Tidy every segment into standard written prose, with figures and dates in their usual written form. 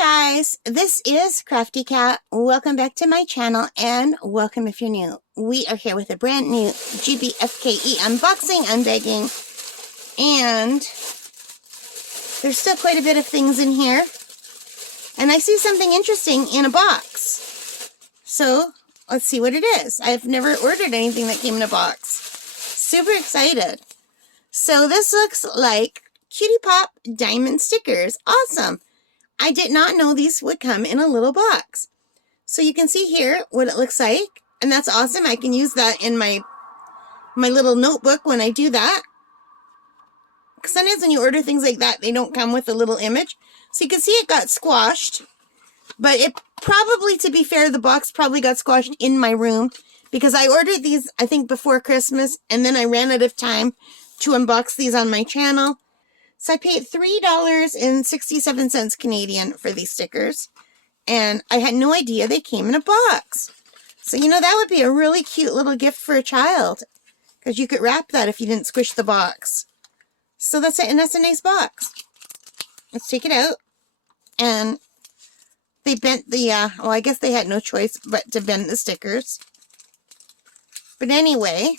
guys, this is Crafty Cat. Welcome back to my channel and welcome if you're new. We are here with a brand new GBFKE unboxing, unbagging, and there's still quite a bit of things in here. And I see something interesting in a box. So let's see what it is. I've never ordered anything that came in a box. Super excited. So this looks like Cutie Pop diamond stickers. Awesome. I did not know these would come in a little box. So you can see here what it looks like. And that's awesome. I can use that in my little notebook when I do that. Because sometimes when you order things like that, they don't come with a little image. So you can see it got squashed. But it probably, to be fair, the box probably got squashed in my room. Because I ordered these, I think, before Christmas. And then I ran out of time to unbox these on my channel. So I paid $3.67 Canadian for these stickers. And I had no idea they came in a box. So, you know, that would be a really cute little gift for a child. Because you could wrap that if you didn't squish the box. So that's it, and that's a nice box. Let's take it out. And they bent the, well, I guess they had no choice but to bend the stickers. But anyway,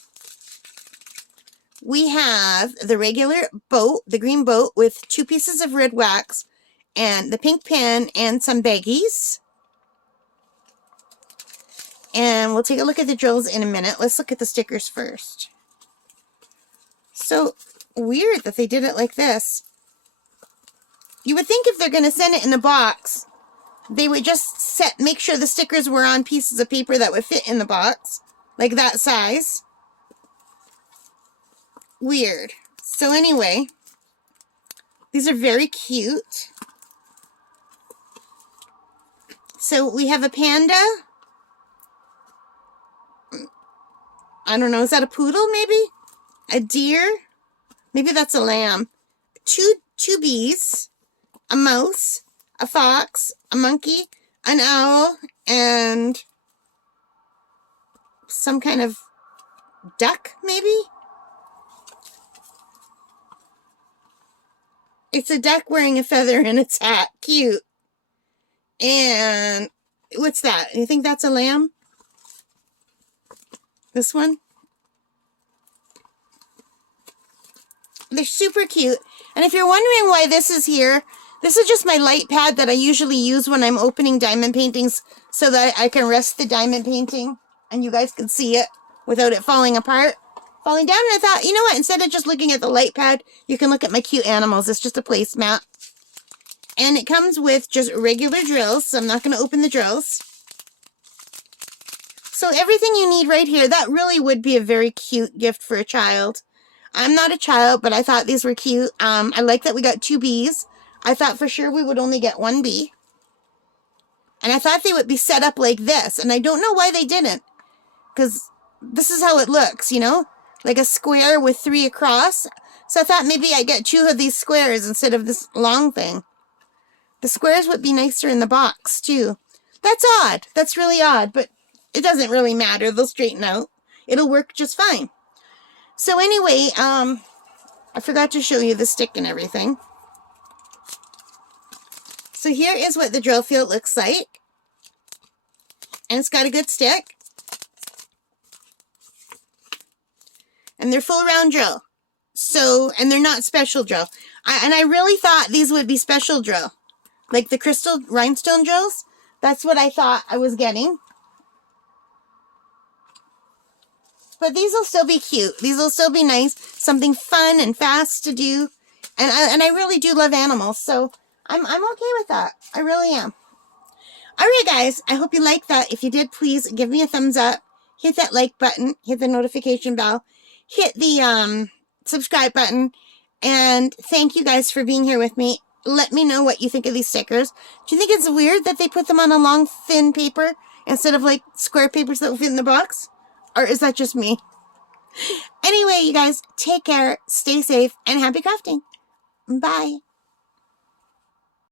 we have the regular boat, the green boat, with 2 pieces of red wax and the pink pen and some baggies. And we'll take a look at the drills in a minute. Let's look at the stickers first. So weird that they did it like this. You would think if they're going to send it in a box, they would just make sure the stickers were on pieces of paper that would fit in the box, like that size. Weird. So anyway, these are very cute. So we have a panda. I don't know, is that a poodle maybe? A deer? Maybe that's a lamb. Two bees, a mouse, a fox, a monkey, an owl, and some kind of duck maybe? It's a duck wearing a feather in its hat. Cute. And what's that? You think that's a lamb? This one? They're super cute. And if you're wondering why this is here, this is just my light pad that I usually use when I'm opening diamond paintings so that I can rest the diamond painting and you guys can see it without it falling apart. Falling down, and I thought, you know what, instead of just looking at the light pad, you can look at my cute animals. It's just a placemat. And it comes with just regular drills, so I'm not going to open the drills. So everything you need right here, that really would be a very cute gift for a child. I'm not a child, but I thought these were cute. I like that we got 2 bees. I thought for sure we would only get 1 bee. And I thought they would be set up like this, and I don't know why they didn't. Because this is how it looks, you know? Like a square with 3 across. So I thought maybe I'd get 2 of these squares instead of this long thing. The squares would be nicer in the box, too. That's odd. That's really odd, but it doesn't really matter. They'll straighten out. It'll work just fine. So anyway, I forgot to show you the stick and everything. So here is what the drill field looks like. And it's got a good stick. And they're full round drill. So, and they're not special drill. And I really thought these would be special drill. Like the crystal rhinestone drills. That's what I thought I was getting. But these will still be cute. These will still be nice. Something fun and fast to do. And I really do love animals. So I'm okay with that. I really am. Alright guys, I hope you liked that. If you did, please give me a thumbs up. Hit that like button. Hit the notification bell. Hit the subscribe button. And thank you guys for being here with me. Let me know what you think of these stickers. Do you think it's weird that they put them on a long, thin paper instead of like square papers that will fit in the box? Or is that just me? Anyway, you guys, take care, stay safe, and happy crafting. Bye.